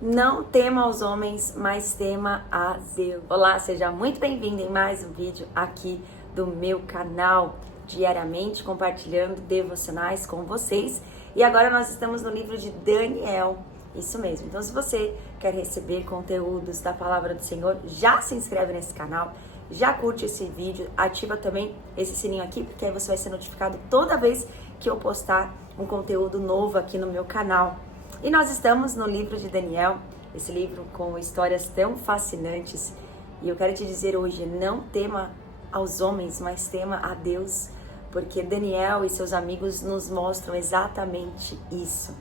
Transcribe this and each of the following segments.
Não tema aos homens, mas tema a Deus. Olá, seja muito bem-vindo em mais um vídeo aqui do meu canal, diariamente compartilhando devocionais com vocês. E agora nós estamos no livro de Daniel, isso mesmo. Então, se você quer receber conteúdos da Palavra do Senhor, já se inscreve nesse canal, já curte esse vídeo, ativa também esse sininho aqui, porque aí você vai ser notificado toda vez que eu postar um conteúdo novo aqui no meu canal. E nós estamos no livro de Daniel, esse livro com histórias tão fascinantes. E eu quero te dizer hoje, não tema aos homens, mas tema a Deus, porque Daniel e seus amigos nos mostram exatamente isso.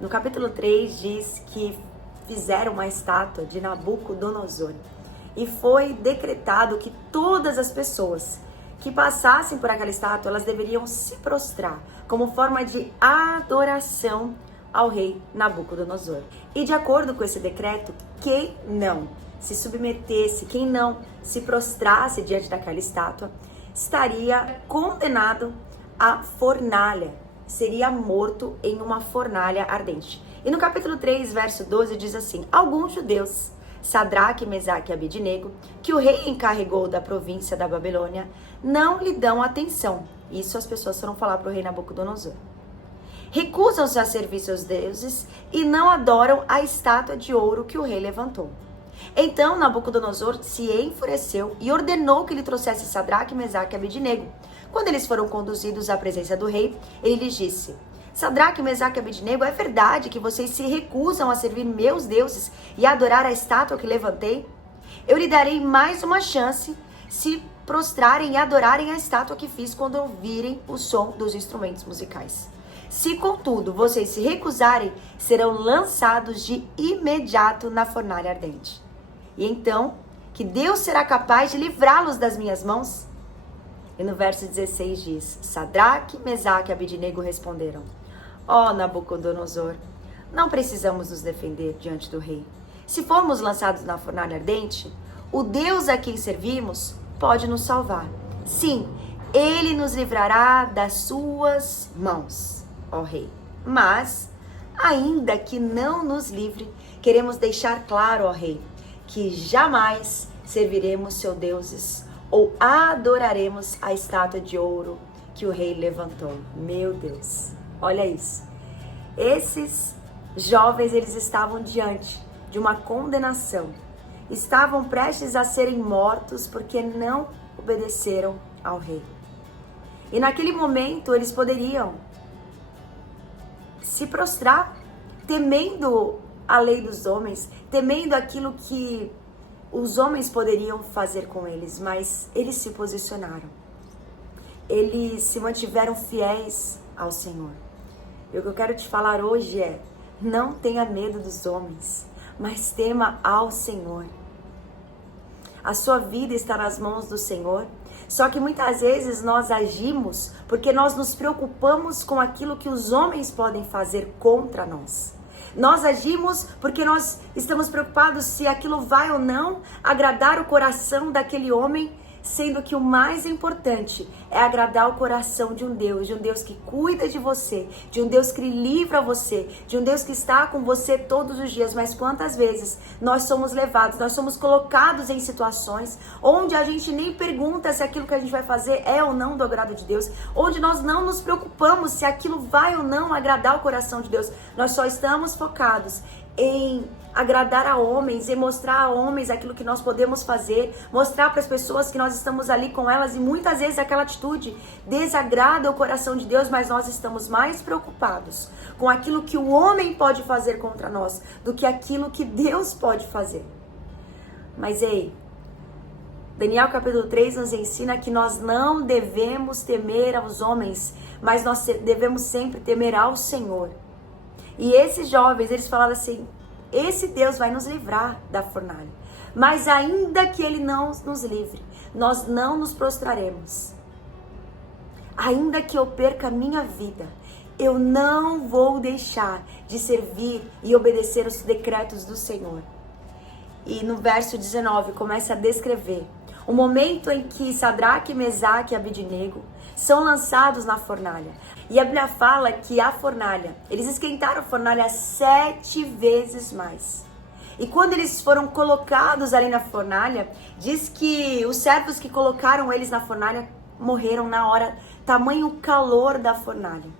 No capítulo 3 diz que fizeram uma estátua de Nabucodonosor e foi decretado que todas as pessoas que passassem por aquela estátua, elas deveriam se prostrar como forma de adoração ao rei Nabucodonosor. E de acordo com esse decreto, quem não se submetesse, quem não se prostrasse diante daquela estátua, estaria condenado à fornalha, seria morto em uma fornalha ardente. E no capítulo 3, verso 12, diz assim: alguns judeus, Sadraque, Mesaque e Abednego, que o rei encarregou da província da Babilônia, não lhe dão atenção. Isso as pessoas foram falar para o rei Nabucodonosor. Recusam-se a servir seus deuses e não adoram a estátua de ouro que o rei levantou. Então Nabucodonosor se enfureceu e ordenou que lhe trouxesse Sadraque, Mesaque e Abednego. Quando eles foram conduzidos à presença do rei, ele lhes disse: Sadraque, Mesaque e Abednego, é verdade que vocês se recusam a servir meus deuses e a adorar a estátua que levantei? Eu lhe darei mais uma chance se prostrarem e adorarem a estátua que fiz quando ouvirem o som dos instrumentos musicais. Se, contudo, vocês se recusarem, serão lançados de imediato na fornalha ardente. E então, que Deus será capaz de livrá-los das minhas mãos? E no verso 16 diz: Sadraque, Mesaque e Abednego responderam: ó Nabucodonosor, não precisamos nos defender diante do rei. Se formos lançados na fornalha ardente, o Deus a quem servimos pode nos salvar. Sim, ele nos livrará das suas mãos, ó rei. Mas, ainda que não nos livre, queremos deixar claro, ó rei, que jamais serviremos seus deuses ou adoraremos a estátua de ouro que o rei levantou. Meu Deus, olha isso. Esses jovens, eles estavam diante de uma condenação. Estavam prestes a serem mortos porque não obedeceram ao rei. E naquele momento eles poderiam se prostrar, temendo a lei dos homens, temendo aquilo que os homens poderiam fazer com eles, mas eles se posicionaram. Eles se mantiveram fiéis ao Senhor. E o que eu quero te falar hoje é: não tenha medo dos homens, mas tema ao Senhor. A sua vida está nas mãos do Senhor. Só que muitas vezes nós agimos porque nós nos preocupamos com aquilo que os homens podem fazer contra nós. Nós agimos porque nós estamos preocupados se aquilo vai ou não agradar o coração daquele homem, sendo que o mais importante é agradar o coração de um Deus que cuida de você, de um Deus que livra você, de um Deus que está com você todos os dias. Mas quantas vezes nós somos levados, nós somos colocados em situações onde a gente nem pergunta se aquilo que a gente vai fazer é ou não do agrado de Deus, onde nós não nos preocupamos se aquilo vai ou não agradar o coração de Deus. Nós só estamos focados em agradar a homens e mostrar a homens aquilo que nós podemos fazer, mostrar para as pessoas que nós estamos ali com elas, e muitas vezes aquela atitude desagrada o coração de Deus, mas nós estamos mais preocupados com aquilo que o homem pode fazer contra nós do que aquilo que Deus pode fazer. Mas ei, Daniel capítulo 3 nos ensina que nós não devemos temer aos homens, mas nós devemos sempre temer ao Senhor. E esses jovens, eles falaram assim: esse Deus vai nos livrar da fornalha. Mas ainda que ele não nos livre, nós não nos prostraremos. Ainda que eu perca a minha vida, eu não vou deixar de servir e obedecer os decretos do Senhor. E no verso 19 começa a descrever o momento em que Sadraque, Mesaque e Abednego são lançados na fornalha. E a Bíblia fala que a fornalha, eles esquentaram a fornalha 7 vezes mais. E quando eles foram colocados ali na fornalha, diz que os servos que colocaram eles na fornalha morreram na hora, tamanho calor da fornalha.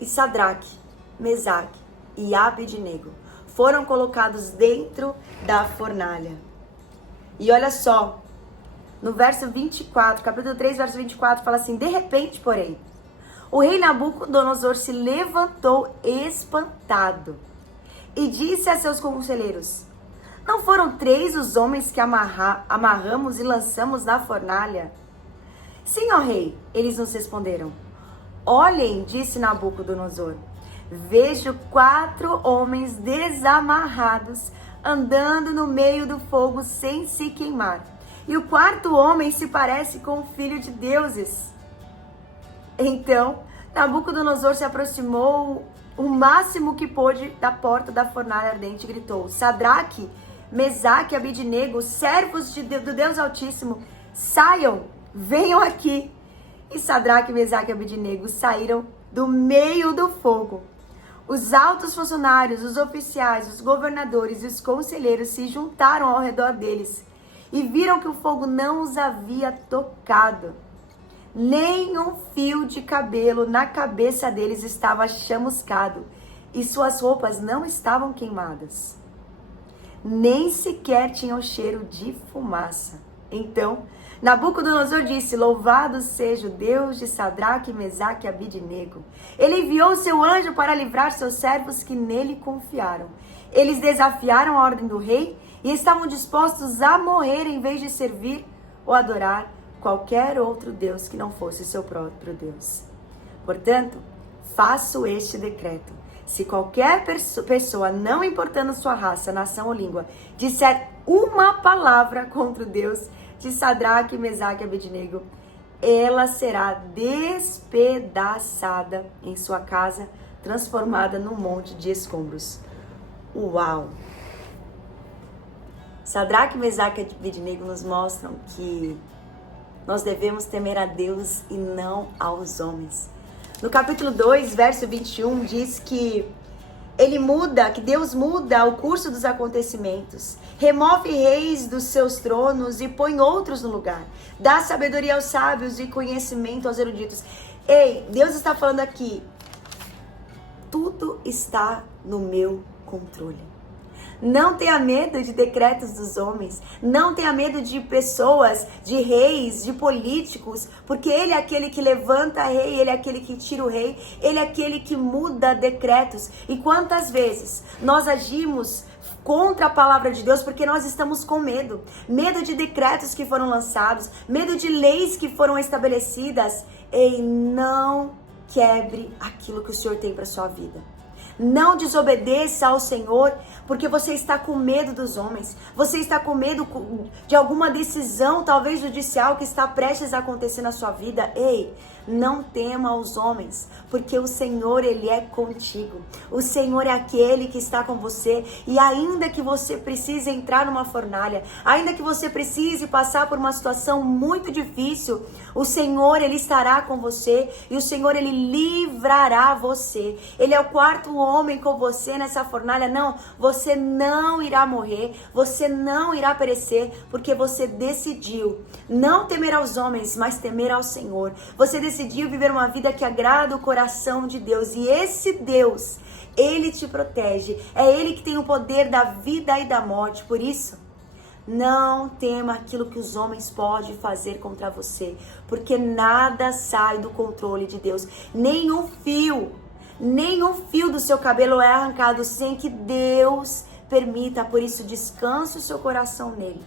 E Sadraque, Mesaque e Abednego foram colocados dentro da fornalha. E olha só, no verso 24, capítulo 3, verso 24, fala assim: de repente, porém, o rei Nabucodonosor se levantou espantado e disse a seus conselheiros: não foram 3 os homens que amarramos e lançamos na fornalha? Sim, ó rei, eles nos responderam. Olhem, disse Nabucodonosor, vejo 4 homens desamarrados andando no meio do fogo sem se queimar. E o 4º homem se parece com o filho de deuses. Então, Nabucodonosor se aproximou o máximo que pôde da porta da fornalha ardente e gritou: Sadraque, Mesaque e Abednego, servos do Deus Altíssimo, saiam, venham aqui. E Sadraque, Mesaque e Abednego saíram do meio do fogo. Os altos funcionários, os oficiais, os governadores e os conselheiros se juntaram ao redor deles e viram que o fogo não os havia tocado. Nem um fio de cabelo na cabeça deles estava chamuscado e suas roupas não estavam queimadas. Nem sequer tinham cheiro de fumaça. Então, Nabucodonosor disse: louvado seja o Deus de Sadraque, Mesaque e Abednego. Ele enviou seu anjo para livrar seus servos que nele confiaram. Eles desafiaram a ordem do rei e estavam dispostos a morrer em vez de servir ou adorar qualquer outro Deus que não fosse seu próprio Deus. Portanto, faço este decreto. Se qualquer pessoa, não importando sua raça, nação ou língua, disser uma palavra contra o Deus de Sadraque, Mesaque e Abednego, ela será despedaçada em sua casa, transformada num monte de escombros. Uau! Sadraque, Mesaque e Abednego nos mostram que nós devemos temer a Deus e não aos homens. No capítulo 2, verso 21, diz que Deus muda o curso dos acontecimentos, remove reis dos seus tronos e põe outros no lugar, dá sabedoria aos sábios e conhecimento aos eruditos. Ei, Deus está falando aqui, tudo está no meu controle. Não tenha medo de decretos dos homens. Não tenha medo de pessoas, de reis, de políticos. Porque ele é aquele que levanta rei, ele é aquele que tira o rei. Ele é aquele que muda decretos. E quantas vezes nós agimos contra a palavra de Deus porque nós estamos com medo. Medo de decretos que foram lançados. Medo de leis que foram estabelecidas. Ei, não quebre aquilo que o Senhor tem para sua vida. Não desobedeça ao Senhor porque você está com medo dos homens. Você está com medo de alguma decisão, talvez judicial, que está prestes a acontecer na sua vida. Ei, não tema os homens, porque o Senhor, Ele é contigo. O Senhor é aquele que está com você. E ainda que você precise entrar numa fornalha, ainda que você precise passar por uma situação muito difícil, o Senhor, Ele estará com você. E o Senhor, Ele livrará você. Ele é o 4º homem com você nessa fornalha. Não, você não irá morrer, você não irá perecer, porque você decidiu não temer aos homens, mas temer ao Senhor. Você decidiu viver uma vida que agrada o coração de Deus. E esse Deus, Ele te protege. É Ele que tem o poder da vida e da morte. Por isso, não tema aquilo que os homens podem fazer contra você, porque nada sai do controle de Deus. Nenhum fio do seu cabelo é arrancado sem que Deus permita. Por isso, descanse o seu coração nele.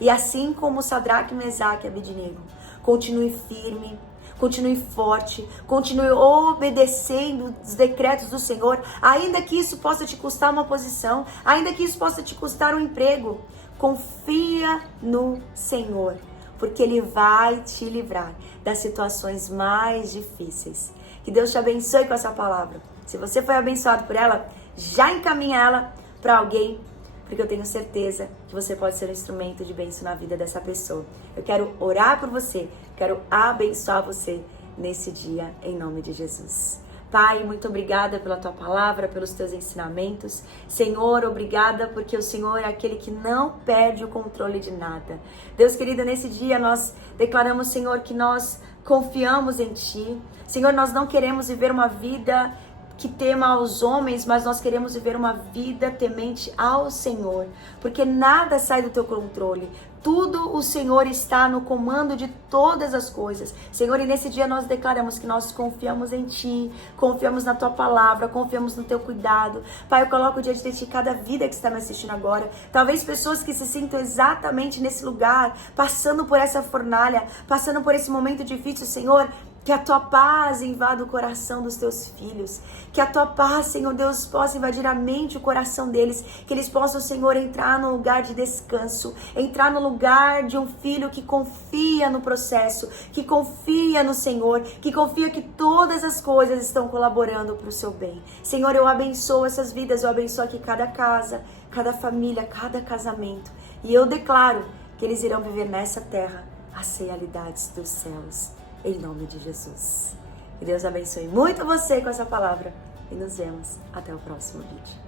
E assim como Sadraque, Mesaque e Abednego, continue firme, continue forte, continue obedecendo os decretos do Senhor, ainda que isso possa te custar uma posição, ainda que isso possa te custar um emprego. Confia no Senhor, porque Ele vai te livrar das situações mais difíceis. Que Deus te abençoe com essa palavra. Se você foi abençoado por ela, já encaminha ela para alguém, porque eu tenho certeza que você pode ser um instrumento de bênção na vida dessa pessoa. Eu quero orar por você, quero abençoar você nesse dia, em nome de Jesus. Pai, muito obrigada pela Tua palavra, pelos Teus ensinamentos. Senhor, obrigada porque o Senhor é aquele que não perde o controle de nada. Deus querido, nesse dia nós declaramos, Senhor, que nós confiamos em Ti. Senhor, nós não queremos viver uma vida que tema aos homens, mas nós queremos viver uma vida temente ao Senhor, porque nada sai do Teu controle. Tudo o Senhor está no comando de todas as coisas. Senhor, e nesse dia nós declaramos que nós confiamos em Ti, confiamos na Tua palavra, confiamos no Teu cuidado. Pai, eu coloco diante de Ti cada vida que está me assistindo agora. Talvez pessoas que se sintam exatamente nesse lugar, passando por essa fornalha, passando por esse momento difícil, Senhor. Que a Tua paz invada o coração dos Teus filhos. Que a Tua paz, Senhor Deus, possa invadir a mente e o coração deles. Que eles possam, Senhor, entrar no lugar de descanso. Entrar no lugar de um filho que confia no processo. Que confia no Senhor. Que confia que todas as coisas estão colaborando para o seu bem. Senhor, eu abençoo essas vidas. Eu abençoo aqui cada casa, cada família, cada casamento. E eu declaro que eles irão viver nessa terra as realidades dos céus. Em nome de Jesus. Que Deus abençoe muito você com essa palavra. E nos vemos até o próximo vídeo.